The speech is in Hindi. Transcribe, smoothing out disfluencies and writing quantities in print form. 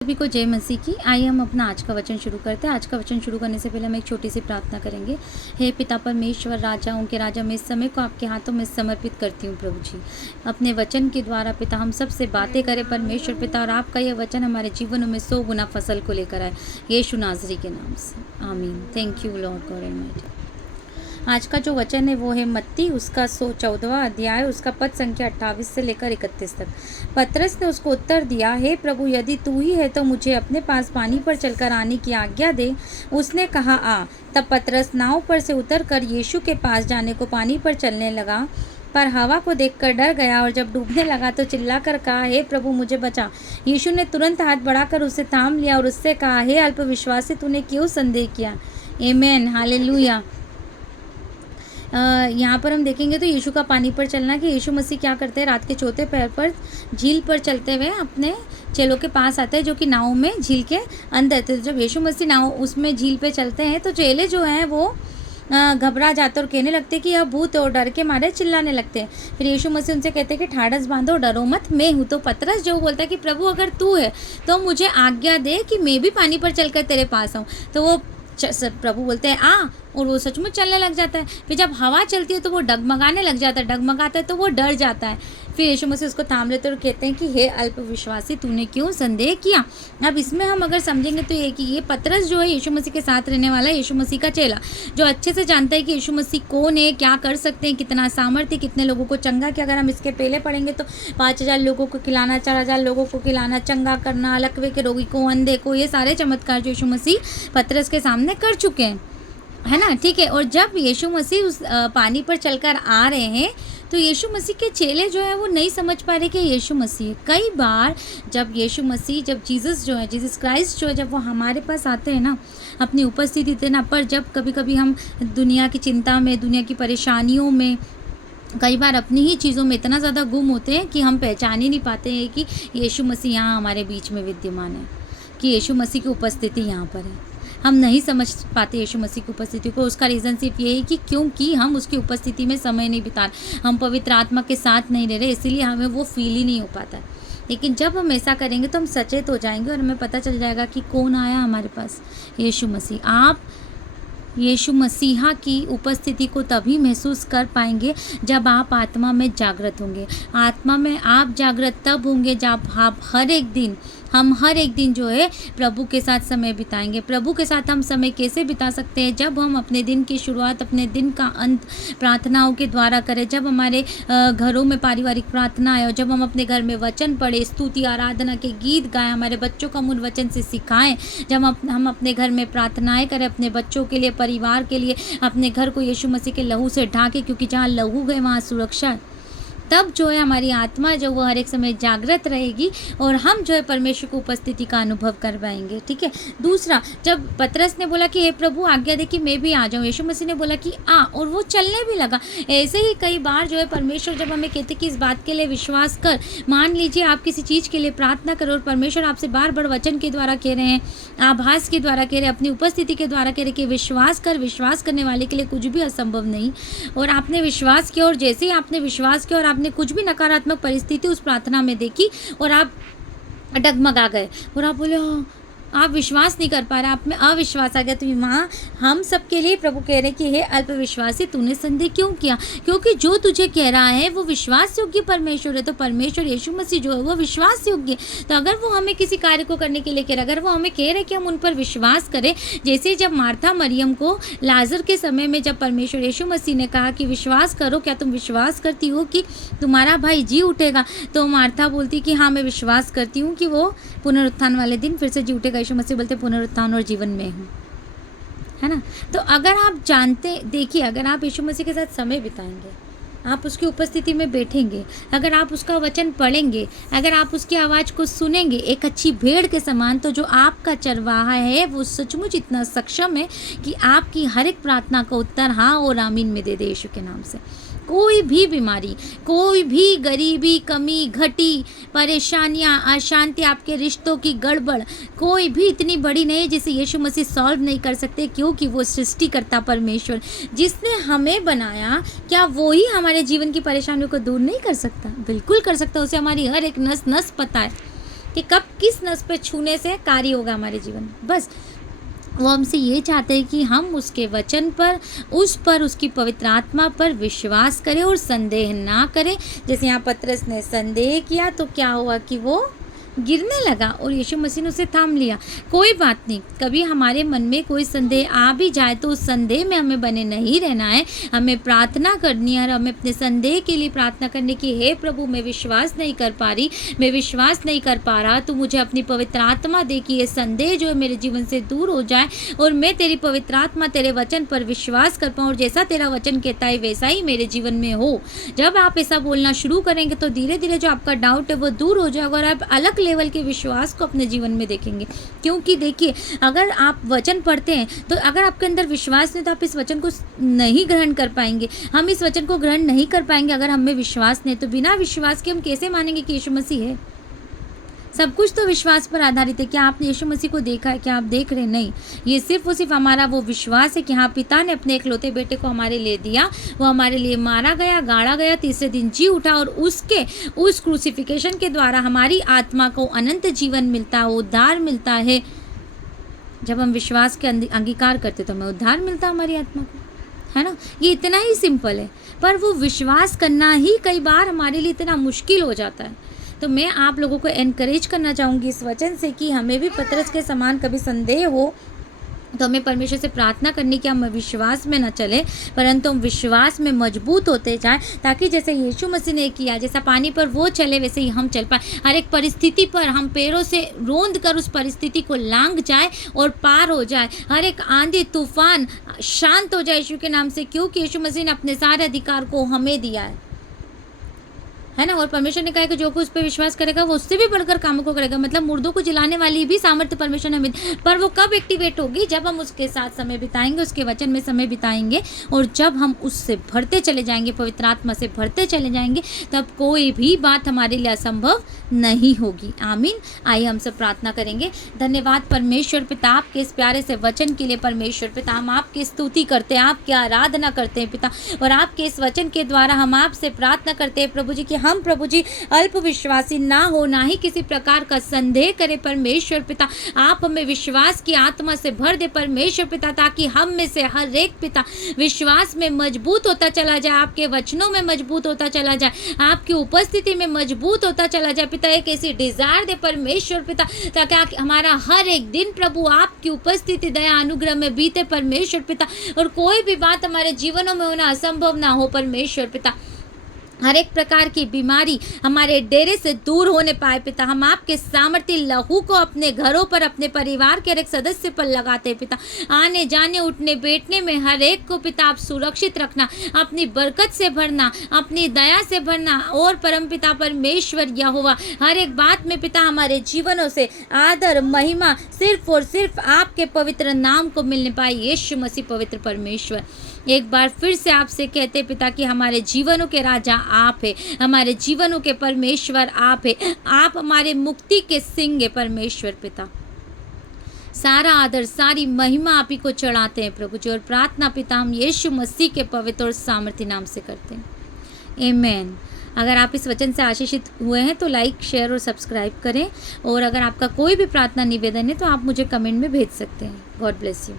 सभी को जय मसीह की। आइए हम अपना आज का वचन शुरू करते हैं। आज का वचन शुरू करने से पहले हम एक छोटी सी प्रार्थना करेंगे। हे पिता परमेश्वर, राजाओं के राजा, मैं इस समय को आपके हाथों में समर्पित करती हूँ। प्रभु जी, अपने वचन के द्वारा पिता हम सबसे बातें करें परमेश्वर पिता, और आपका यह वचन हमारे जीवनों में 100 गुना फसल को लेकर आए, यीशु नाज़री के नाम से, आमीन। Thank you Lord God almighty. आज का जो वचन है वो है मत्ती उसका 114वां अध्याय, उसका पद संख्या 28 से लेकर 31 तक। पतरस ने उसको उत्तर दिया, हे प्रभु, यदि तू ही है तो मुझे अपने पास पानी पर चलकर आने की आज्ञा दे। उसने कहा, आ। तब पतरस नाव पर से उतरकर यीशु के पास जाने को पानी पर चलने लगा, पर हवा को देखकर डर गया, और जब डूबने लगा तो चिल्लाकर कहा, हे प्रभु, मुझे बचा। यीशु ने तुरंत हाथ बढ़ाकर उसे थाम लिया और उससे कहा, हे अल्पविश्वासी, तूने क्यों संदेह किया। आमीन, हालेलुया। यहाँ पर हम देखेंगे तो यीशु का पानी पर चलना, कि यीशु मसीह क्या करते हैं, रात के चौथे पहर पर झील पर चलते हुए अपने चेलों के पास आते हैं जो कि नाव में झील के अंदर थे। जब यीशु मसीह नाव उसमें झील पे चलते हैं तो चेले जो हैं वो घबरा जाते और कहने लगते कि यह भूत है, और डर के मारे चिल्लाने लगते हैं। फिर यीशु मसीह उनसे कहते हैं कि ठाड़स बांधो, डरो मत, मैं हूँ। तो पतरस जो बोलता है कि प्रभु, अगर तू है तो मुझे आज्ञा दे कि मैं भी पानी पर चलकर तेरे पास आऊँ। तो वो प्रभु बोलते हैं, आ, और वो सचमुच चलने लग जाता है। फिर जब हवा चलती है तो वो डगमगाने लग जाता है, डगमगाता है तो वो डर जाता है। फिर यीशु मसीह उसको थाम लेते और कहते हैं कि हे अल्पविश्वासी, तूने क्यों संदेह किया। अब इसमें हम अगर समझेंगे तो ये कि ये पतरस जो है यीशु मसीह के साथ रहने वाला है, यीशु मसीह का चेला, जो अच्छे से जानता है कि यीशु मसीह कौन है, क्या कर सकते हैं, कितना सामर्थ्य, कितने लोगों को चंगा किया। अगर हम इसके पहले पढ़ेंगे तो 5000 लोगों को खिलाना, 4000 लोगों को खिलाना, चंगा करना, लकवे के रोगी को, अंधे को, ये सारे चमत्कार जो यीशु मसीह पतरस के सामने कर चुके हैं, है ना। ठीक है। और जब यीशु मसीह उस पानी पर चलकर आ रहे हैं तो यीशु मसीह के चेले जो है वो नहीं समझ पा रहे कि यीशु मसीह। कई बार जब यीशु मसीह, जब जीसस क्राइस्ट जो है, जब वो हमारे पास आते हैं ना, अपनी उपस्थिति देना, पर जब कभी कभी हम दुनिया की चिंता में, दुनिया की परेशानियों में, कई बार अपनी ही चीज़ों में इतना ज़्यादा गुम होते हैं कि हम पहचान ही नहीं पाते हैं कि यीशु मसीह यहाँ हमारे बीच में विद्यमान है, कि यीशु मसीह की उपस्थिति यहाँ पर है। हम नहीं समझ पाते यीशु मसीह की उपस्थिति को। उसका रीज़न सिर्फ ये है कि क्योंकि हम उसकी उपस्थिति में समय नहीं बिता रहे, हम पवित्र आत्मा के साथ नहीं रह रहे, इसीलिए हमें वो फील ही नहीं हो पाता है। लेकिन जब हम ऐसा करेंगे तो हम सचेत हो जाएंगे और हमें पता चल जाएगा कि कौन आया हमारे पास, यीशु मसीह। आप यीशु मसीहा की उपस्थिति को तभी महसूस कर पाएंगे जब आप आत्मा में जागृत होंगे। आत्मा में आप जागृत तब होंगे जब आप हम हर एक दिन जो है प्रभु के साथ समय बिताएंगे। प्रभु के साथ हम समय कैसे बिता सकते हैं, जब हम अपने दिन की शुरुआत, अपने दिन का अंत प्रार्थनाओं के द्वारा करें, जब हमारे घरों में पारिवारिक प्रार्थना आए, और जब हम अपने घर में वचन पढ़े, स्तुति आराधना के गीत गाएं, हमारे बच्चों को हम उन वचन से सिखाएं, जब हम अपने घर में प्रार्थनाएं करें, अपने बच्चों के लिए, परिवार के लिए, अपने घर को यीशु मसीह के लहू से ढांके, क्योंकि जहाँ लहू गए वहाँ सुरक्षा। तब जो है हमारी आत्मा जो वो हर एक समय जागृत रहेगी और हम जो है परमेश्वर की उपस्थिति का अनुभव कर पाएंगे। ठीक है। दूसरा, जब पतरस ने बोला कि हे प्रभु, आज्ञा दे कि मैं भी आ जाऊँ, यीशु मसीह ने बोला कि आ, और वो चलने भी लगा। ऐसे ही कई बार जो है परमेश्वर जब हमें कहते कि इस बात के लिए विश्वास कर, मान लीजिए आप किसी चीज़ के लिए प्रार्थना करो और परमेश्वर आपसे बार बार वचन के द्वारा कह रहे हैं, आभास के द्वारा कह रहे हैं, अपनी उपस्थिति के द्वारा कह रहे कि विश्वास कर, विश्वास करने वाले के लिए कुछ भी असंभव नहीं। और आपने विश्वास किया, और जैसे ही आपने विश्वास किया और आपने कुछ भी नकारात्मक परिस्थिति उस प्रार्थना में देखी और आप डगमगा गए और आप बोले, हाँ, आप विश्वास नहीं कर पा रहे, आप में अविश्वास आ गया, तो वहाँ हम सबके लिए प्रभु कह रहे हैं कि हे अल्पविश्वासी, तूने संदेह क्यों किया। क्योंकि जो तुझे कह रहा है वो विश्वास योग्य परमेश्वर है। तो परमेश्वर यीशु मसीह जो है वो विश्वास योग्य। तो अगर वो हमें किसी कार्य को करने के लिए कह रहा है, अगर वो हमें कह रहे कि हम उन पर विश्वास करें, जैसे जब मार्था मरियम को लाजर के समय में जब परमेश्वर यीशु मसीह ने कहा कि विश्वास करो, क्या तुम विश्वास करती हो कि तुम्हारा भाई जी उठेगा, तो मार्था बोलती कि हाँ, मैं विश्वास करती हूँ कि वो पुनरुत्थान वाले दिन फिर से जी उठेगा। यीशु मसीह बोलते पुनरुत्थान और जीवन में हूँ, है ना। तो अगर आप देखिए, अगर आप यीशु मसीह के साथ समय बिताएंगे, आप उसकी उपस्थिति में बैठेंगे, अगर आप उसका वचन पढ़ेंगे, अगर आप उसकी आवाज़ को सुनेंगे एक अच्छी भेड़ के समान, तो जो आपका चरवाहा है वो सचमुच इतना सक्षम है कि आपकी हर एक प्रार्थना का उत्तर हाँ और आमीन में दे दे यीशु के नाम से। कोई भी बीमारी, कोई भी गरीबी, कमी, घटी, परेशानियां, अशांति, आपके रिश्तों की गड़बड़, कोई भी इतनी बड़ी नहीं जिसे यीशु मसीह सॉल्व नहीं कर सकते, क्योंकि वो सृष्टिकर्ता परमेश्वर जिसने हमें बनाया, क्या वो ही हमारे जीवन की परेशानियों को दूर नहीं कर सकता? बिल्कुल कर सकता। उसे हमारी हर एक नस नस पता है। कि कब किस नस पे छूने से कार्य होगा हमारे जीवन में। बस वो हमसे ये चाहते हैं कि हम उसके वचन पर, उस पर, उसकी पवित्र आत्मा पर विश्वास करें और संदेह ना करें। जैसे यहाँ पतरस ने संदेह किया तो क्या हुआ कि वो गिरने लगा और यीशु मसीह ने उसे थाम लिया। कोई बात नहीं, कभी हमारे मन में कोई संदेह आ भी जाए तो उस संदेह में हमें बने नहीं रहना है, हमें प्रार्थना करनी है और हमें अपने संदेह के लिए प्रार्थना करने की, हे प्रभु मैं विश्वास नहीं कर पा रही, मैं विश्वास नहीं कर पा रहा, तो मुझे अपनी पवित्र आत्मा दे कि ये संदेह जो है मेरे जीवन से दूर हो जाए और मैं तेरी पवित्र आत्मा, तेरे वचन पर विश्वास कर पाऊँ और जैसा तेरा वचन कहता है वैसा ही मेरे जीवन में हो। जब आप ऐसा बोलना शुरू करेंगे तो धीरे धीरे जो आपका डाउट है वो दूर हो जाएगा और आप अलग लेवल के विश्वास को अपने जीवन में देखेंगे। क्योंकि देखिए, अगर आप वचन पढ़ते हैं तो अगर आपके अंदर विश्वास नहीं तो आप इस वचन को नहीं ग्रहण कर पाएंगे। हम इस वचन को ग्रहण नहीं कर पाएंगे अगर हमें विश्वास नहीं। तो बिना विश्वास के हम कैसे मानेंगे कि यीशु मसीह है? सब कुछ तो विश्वास पर आधारित है। क्या आपने यीशु मसीह को देखा है? क्या आप देख रहे हैं? नहीं, ये सिर्फ और सिर्फ हमारा वो विश्वास है कि हाँ, पिता ने अपने इकलौते बेटे को हमारे लिए दिया, वो हमारे लिए मारा गया, गाड़ा गया, तीसरे दिन जी उठा और उसके उस क्रूसिफिकेशन के द्वारा हमारी आत्मा को अनंत जीवन मिलता है, उद्धार मिलता है। जब हम विश्वास के अंगीकार करते तो हमें उद्धार मिलता है हमारी आत्मा को, है ना। ये इतना ही सिंपल है, पर वो विश्वास करना ही कई बार हमारे लिए इतना मुश्किल हो जाता है। तो मैं आप लोगों को एनकरेज करना चाहूँगी इस वचन से कि हमें भी पतरस के समान कभी संदेह हो तो हमें परमेश्वर से प्रार्थना करनी कि हम विश्वास में न चले, परंतु हम विश्वास में मजबूत होते जाएं, ताकि जैसे यीशु मसीह ने किया, जैसा पानी पर वो चले वैसे ही हम चल पाए। हर एक परिस्थिति पर हम पैरों से रोंद कर उस परिस्थिति को लांघ जाए और पार हो जाए। हर एक आंधी तूफान शांत हो जाए यीशु के नाम से, क्योंकि यीशु मसीह ने अपने सारे अधिकार को हमें दिया है ना। और परमेश्वर ने कहा कि जो कोई उस पर विश्वास करेगा वो उससे भी बढ़कर कामों को करेगा। मतलब मुर्दों को जिलाने वाली भी सामर्थ्य परमेश्वर ने हमें, पर वो कब एक्टिवेट होगी? जब हम उसके साथ समय बिताएंगे, उसके वचन में समय बिताएंगे और जब हम उससे भरते चले जाएंगे, पवित्र आत्मा से भरते चले जाएंगे, तब कोई भी बात हमारे लिए असंभव नहीं होगी। आमीन। आइए हम सब प्रार्थना करेंगे। धन्यवाद परमेश्वर पिता आपके इस प्यारे से वचन के लिए। परमेश्वर पिता, हम आपकी स्तुति करते हैं, आपकी आराधना करते हैं पिता, और आपके इस वचन के द्वारा हम आपसे प्रार्थना करते हैं प्रभु जी कि हम प्रभु जी अल्प विश्वासी ना हो, ना ही किसी प्रकार का संदेह करें परमेश्वर पिता। आप हमें विश्वास की आत्मा से भर दे परमेश्वर पिता, ताकि हम में से हर एक पिता विश्वास में मजबूत होता चला जाए, आपके वचनों में मजबूत होता चला जाए, आपकी उपस्थिति में मजबूत होता चला जाए पिता। एक ऐसी डिजायर दे परमेश्वर पिता, ताकि हमारा हर एक दिन प्रभु आपकी उपस्थिति, दया, अनुग्रह में बीते परमेश्वर पिता, और कोई भी बात हमारे जीवनों में होना असंभव ना हो परमेश्वर पिता। हर एक प्रकार की बीमारी हमारे डेरे से दूर होने पाए पिता। हम आपके सामर्थ्य लहू को अपने घरों पर, अपने परिवार के हर एक सदस्य पर लगाते पिता। आने जाने, उठने बैठने में हर एक को पिता आप सुरक्षित रखना, अपनी बरकत से भरना, अपनी दया से भरना, और परम पिता परमेश्वर यहोवा हर एक बात में पिता हमारे जीवनों से आदर महिमा सिर्फ और सिर्फ आपके पवित्र नाम को मिलने पाए यीशु मसीह पवित्र परमेश्वर। एक बार फिर से आपसे कहते पिता कि हमारे जीवनों के राजा आप है, हमारे जीवनों के परमेश्वर आप है, आप हमारे मुक्ति के सिंह है परमेश्वर पिता। सारा आदर, सारी महिमा आप ही को चढ़ाते हैं प्रभु जी, और प्रार्थना पिता हम यीशु मसीह के पवित्र और सामर्थ्य नाम से करते हैं, आमीन। अगर आप इस वचन से आशीषित हुए हैं तो लाइक, शेयर और सब्सक्राइब करें, और अगर आपका कोई भी प्रार्थना निवेदन है तो आप मुझे कमेंट में भेज सकते हैं। God bless you.